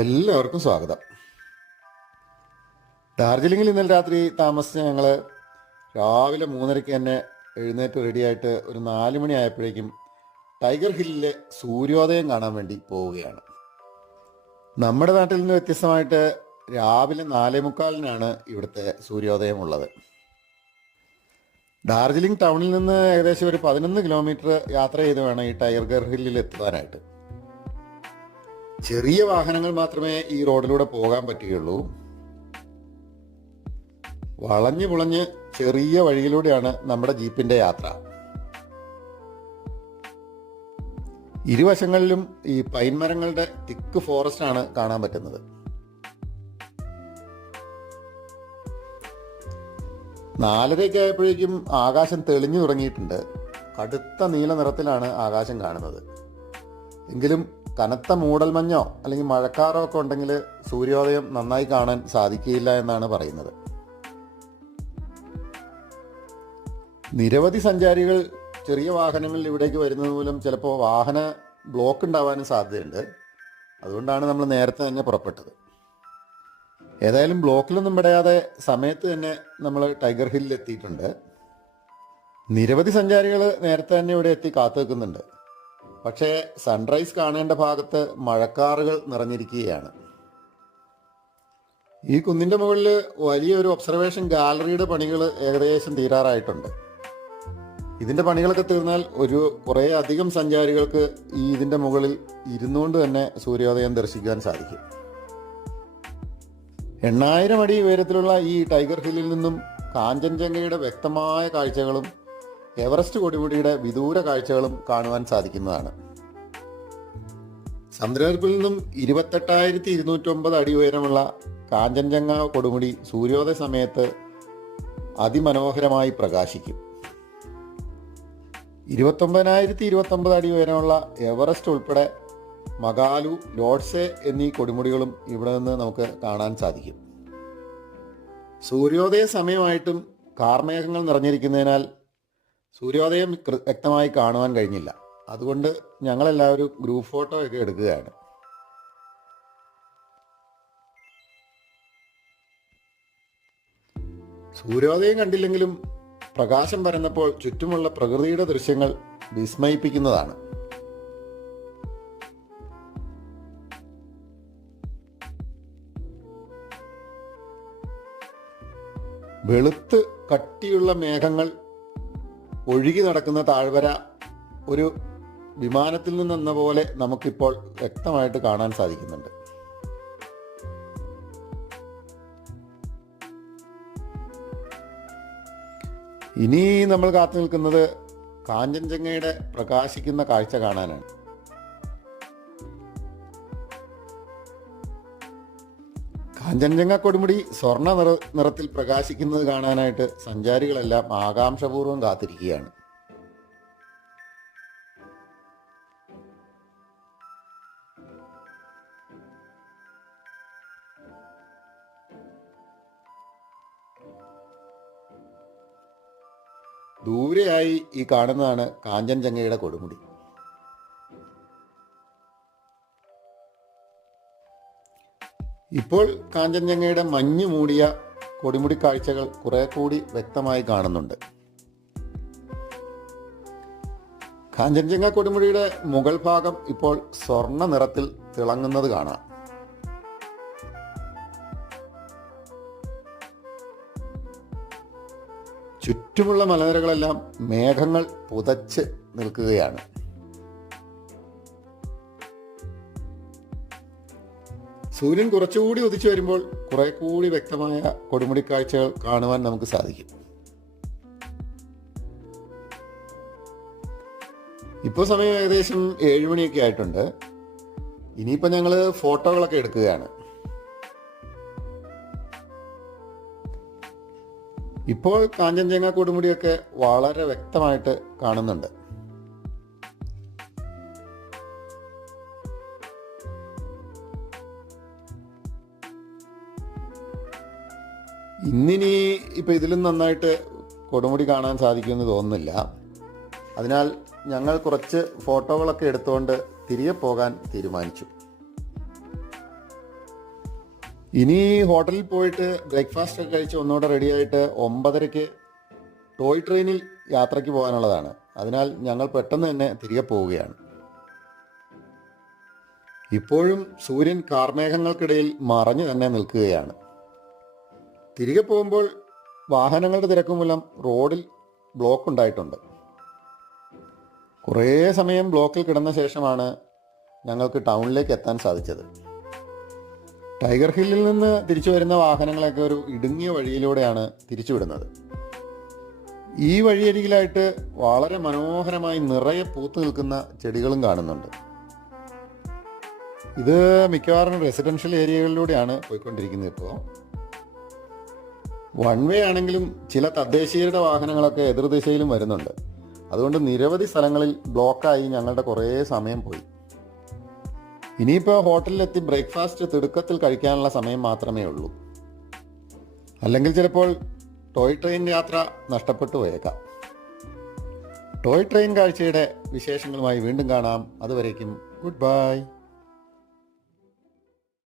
എല്ലാവർക്കും സ്വാഗതം. ഡാർജിലിംഗിൽ ഇന്നലെ രാത്രി താമസിച്ച ഞങ്ങൾ രാവിലെ മൂന്നരയ്ക്ക് തന്നെ എഴുന്നേറ്റ് റെഡിയായിട്ട് ഒരു നാല് മണി ആയപ്പോഴേക്കും ടൈഗർ ഹില്ലിലെ സൂര്യോദയം കാണാൻ വേണ്ടി പോവുകയാണ്. നമ്മുടെ നാട്ടിൽ നിന്ന് വ്യത്യസ്തമായിട്ട് രാവിലെ നാലേ മുക്കാലിനാണ് ഇവിടുത്തെ സൂര്യോദയം ഉള്ളത്. ഡാർജിലിംഗ് ടൗണിൽ നിന്ന് ഏകദേശം ഒരു പതിനൊന്ന് കിലോമീറ്റർ യാത്ര ചെയ്ത് വേണം ഈ ടൈഗർ ഹില്ലിൽ എത്താനായിട്ട് ചെറിയ വാഹനങ്ങൾ മാത്രമേ ഈ റോഡിലൂടെ പോകാൻ പറ്റുകയുള്ളൂ. വളഞ്ഞു പുളഞ്ഞ് ചെറിയ വഴിയിലൂടെയാണ് നമ്മുടെ ജീപ്പിന്റെ യാത്ര. ഇരുവശങ്ങളിലും ഈ പൈൻ മരങ്ങളുടെ തിക്ക് ഫോറസ്റ്റ് ആണ് കാണാൻ പറ്റുന്നത്. നാലരയൊക്കെ ആയപ്പോഴേക്കും ആകാശം തെളിഞ്ഞു തുടങ്ങിയിട്ടുണ്ട്. കടുത്ത നീല നിറത്തിലാണ് ആകാശം കാണുന്നത്. എങ്കിലും കനത്ത മൂടൽമഞ്ഞോ അല്ലെങ്കിൽ മഴക്കാറോ ഒക്കെ ഉണ്ടെങ്കിൽ സൂര്യോദയം നന്നായി കാണാൻ സാധിക്കില്ല എന്നാണ് പറയുന്നത്. നിരവധി സഞ്ചാരികൾ ചെറിയ വാഹനങ്ങളിൽ ഇവിടേക്ക് വരുന്നത് മൂലം ചിലപ്പോൾ വാഹന ബ്ലോക്ക് ഉണ്ടാവാനും സാധ്യതയുണ്ട്. അതുകൊണ്ടാണ് നമ്മൾ നേരത്തെ തന്നെ പുറപ്പെട്ടത്. ഏതായാലും ബ്ലോക്കിലൊന്നും പെടാതെ സമയത്ത് തന്നെ നമ്മൾ ടൈഗർ ഹില്ലിൽ എത്തിയിട്ടുണ്ട്. നിരവധി സഞ്ചാരികൾ നേരത്തെ തന്നെ ഇവിടെ എത്തി കാത്തു നിൽക്കുന്നുണ്ട് പക്ഷേ സൺറൈസ് കാണേണ്ട ഭാഗത്ത് മഴക്കാറുകൾ നിറഞ്ഞിരിക്കുകയാണ്. ഈ കുന്നിന്റെ മുകളിൽ വലിയൊരു ഒബ്സർവേഷൻ ഗാലറിയുടെ പണികൾ ഏകദേശം തീരാറായിട്ടുണ്ട്. ഇതിന്റെ പണികളൊക്കെ തീർന്നാൽ ഒരു കുറേ അധികം സഞ്ചാരികൾക്ക് ഈ ഇതിന്റെ മുകളിൽ ഇരുന്നുകൊണ്ട് തന്നെ സൂര്യോദയം ദർശിക്കാൻ സാധിക്കും. എണ്ണായിരം അടി ഉയരത്തിലുള്ള ഈ ടൈഗർ ഹില്ലിൽ നിന്നും കാഞ്ചൻജംഗയുടെ വ്യക്തമായ കാഴ്ചകളും എവറസ്റ്റ് കൊടുമുടിയുടെ വിദൂര കാഴ്ചകളും കാണുവാൻ സാധിക്കുന്നതാണ്. സമുദ്രനിരപ്പിൽ നിന്നും ഇരുപത്തെട്ടായിരത്തി ഇരുന്നൂറ്റൊമ്പത് അടി ഉയരമുള്ള കാഞ്ചൻജംഗ കൊടുമുടി സൂര്യോദയ സമയത്ത് അതിമനോഹരമായി പ്രകാശിക്കും. ഇരുപത്തൊമ്പതിനായിരത്തി ഇരുപത്തൊമ്പത് അടി ഉയരമുള്ള എവറസ്റ്റ് ഉൾപ്പെടെ മകാലു ലോഡ്സെ എന്നീ കൊടുമുടികളും ഇവിടെ നിന്ന് നമുക്ക് കാണാൻ സാധിക്കും. സൂര്യോദയ സമയമായിട്ടും കാർമേഘങ്ങൾ നിറഞ്ഞിരിക്കുന്നതിനാൽ സൂര്യോദയം വ്യക്തമായി കാണുവാൻ കഴിഞ്ഞില്ല. അതുകൊണ്ട് ഞങ്ങളെല്ലാവരും ഗ്രൂപ്പ് ഫോട്ടോ ഒക്കെ എടുക്കുകയാണ്. സൂര്യോദയം കണ്ടില്ലെങ്കിലും പ്രകാശം വരുന്നപ്പോൾ ചുറ്റുമുള്ള പ്രകൃതിയുടെ ദൃശ്യങ്ങൾ വിസ്മയിപ്പിക്കുന്നതാണ്. വെളുത്ത് കട്ടിയുള്ള മേഘങ്ങൾ ഒഴുകി നടക്കുന്ന താഴ്വര ഒരു വിമാനത്തിൽ നിന്നെന്ന പോലെ നമുക്കിപ്പോൾ വ്യക്തമായിട്ട് കാണാൻ സാധിക്കുന്നുണ്ട്. ഇനി നമ്മൾ കാത്തു നിൽക്കുന്നത് കാഞ്ചൻജംഗയുടെ പ്രകാശിക്കുന്ന കാഴ്ച കാണാനാണ്. കാഞ്ചൻജംഗ കൊടുമുടി സ്വർണ നിറ നിറത്തിൽ പ്രകാശിക്കുന്നത് കാണാനായിട്ട് സഞ്ചാരികളെല്ലാം ആകാംക്ഷപൂർവം കാത്തിരിക്കുകയാണ്. ദൂരെയായി ഈ കാണുന്നതാണ് കാഞ്ചൻജംഗയുടെ കൊടുമുടി. ഇപ്പോൾ കാഞ്ചൻജംഗയുടെ മഞ്ഞ് മൂടിയ കൊടിമുടി കാഴ്ചകൾ കുറെ കൂടി വ്യക്തമായി കാണുന്നുണ്ട്. കാഞ്ചൻജംഗ കൊടുമുടിയുടെ മുകൾ ഭാഗം ഇപ്പോൾ സ്വർണ നിറത്തിൽ തിളങ്ങുന്നത് കാണാം. ചുറ്റുമുള്ള മലനിരകളെല്ലാം മേഘങ്ങൾ പുതച്ച് നിൽക്കുകയാണ്. സൂര്യൻ കുറച്ചുകൂടി ഉദിച്ചു വരുമ്പോൾ കുറെ കൂടി വ്യക്തമായ കൊടുമുടി കാഴ്ചകൾ കാണുവാൻ നമുക്ക് സാധിക്കും. ഇപ്പോൾ സമയം ഏകദേശം ഏഴ് മണിയൊക്കെ ആയിട്ടുണ്ട്. ഇനിയിപ്പോൾ ഞങ്ങൾ ഫോട്ടോകളൊക്കെ എടുക്കുകയാണ്. ഇപ്പോൾ കാഞ്ചൻജംഗ കൊടുമുടിയൊക്കെ വളരെ വ്യക്തമായിട്ട് കാണുന്നുണ്ട്. ഇന്നിനി ഇപ്പോൾ ഇതിലും നന്നായിട്ട് കൊടുമുടി കാണാൻ സാധിക്കുമെന്ന് തോന്നുന്നില്ല. അതിനാൽ ഞങ്ങൾ കുറച്ച് ഫോട്ടോകളൊക്കെ എടുത്തുകൊണ്ട് തിരികെ പോകാൻ തീരുമാനിച്ചു. ഇനി ഹോട്ടലിൽ പോയിട്ട് ബ്രേക്ക്ഫാസ്റ്റ് ഒക്കെ കഴിച്ച് ഒന്നുകൂടെ റെഡിയായിട്ട് ഒമ്പതരയ്ക്ക് ടോയ് ട്രെയിനിൽ യാത്രയ്ക്ക് പോകാനുള്ളതാണ്. അതിനാൽ ഞങ്ങൾ പെട്ടെന്ന് തന്നെ തിരികെ പോവുകയാണ്. ഇപ്പോഴും സൂര്യൻ കാർമേഘങ്ങൾക്കിടയിൽ മറഞ്ഞു തന്നെ നിൽക്കുകയാണ്. തിരികെ പോകുമ്പോൾ വാഹനങ്ങളുടെ തിരക്ക് മൂലം റോഡിൽ ബ്ലോക്ക് ഉണ്ടായിട്ടുണ്ട്. കുറേ സമയം ബ്ലോക്കിൽ കിടന്ന ശേഷമാണ് ഞങ്ങൾക്ക് ടൗണിലേക്ക് എത്താൻ സാധിച്ചത്. ടൈഗർ ഹില്ലിൽ നിന്ന് തിരിച്ചു വരുന്ന വാഹനങ്ങളൊക്കെ ഒരു ഇടുങ്ങിയ വഴിയിലൂടെയാണ് തിരിച്ചുവിടുന്നത് ഈ വഴിയരികിലായിട്ട് വളരെ മനോഹരമായി നിറയെ പൂത്തു നിൽക്കുന്ന ചെടികളും കാണുന്നുണ്ട്. ഇത് മിക്കവാറും റെസിഡൻഷ്യൽ ഏരിയകളിലൂടെയാണ് പോയിക്കൊണ്ടിരിക്കുന്നത് ഇപ്പോൾ. വൺ വേ ആണെങ്കിലും ചില തദ്ദേശീയരുടെ വാഹനങ്ങളൊക്കെ എതിർദിശയിലും വരുന്നുണ്ട്. അതുകൊണ്ട് നിരവധി സ്ഥലങ്ങളിൽ ബ്ലോക്കായി ഞങ്ങളുടെ കുറേ സമയം പോയി. ഇനിയിപ്പോൾ ഹോട്ടലിലെത്തി ബ്രേക്ക്ഫാസ്റ്റ് തിടുക്കത്തിൽ കഴിക്കാനുള്ള സമയം മാത്രമേ ഉള്ളൂ. അല്ലെങ്കിൽ ചിലപ്പോൾ ടോയ് ട്രെയിൻ യാത്ര നഷ്ടപ്പെട്ടു പോയേക്കാം. ടോയ് ട്രെയിൻ കാഴ്ചയുടെ വിശേഷങ്ങളുമായി വീണ്ടും കാണാം. അതുവരേക്കും ഗുഡ് ബൈ.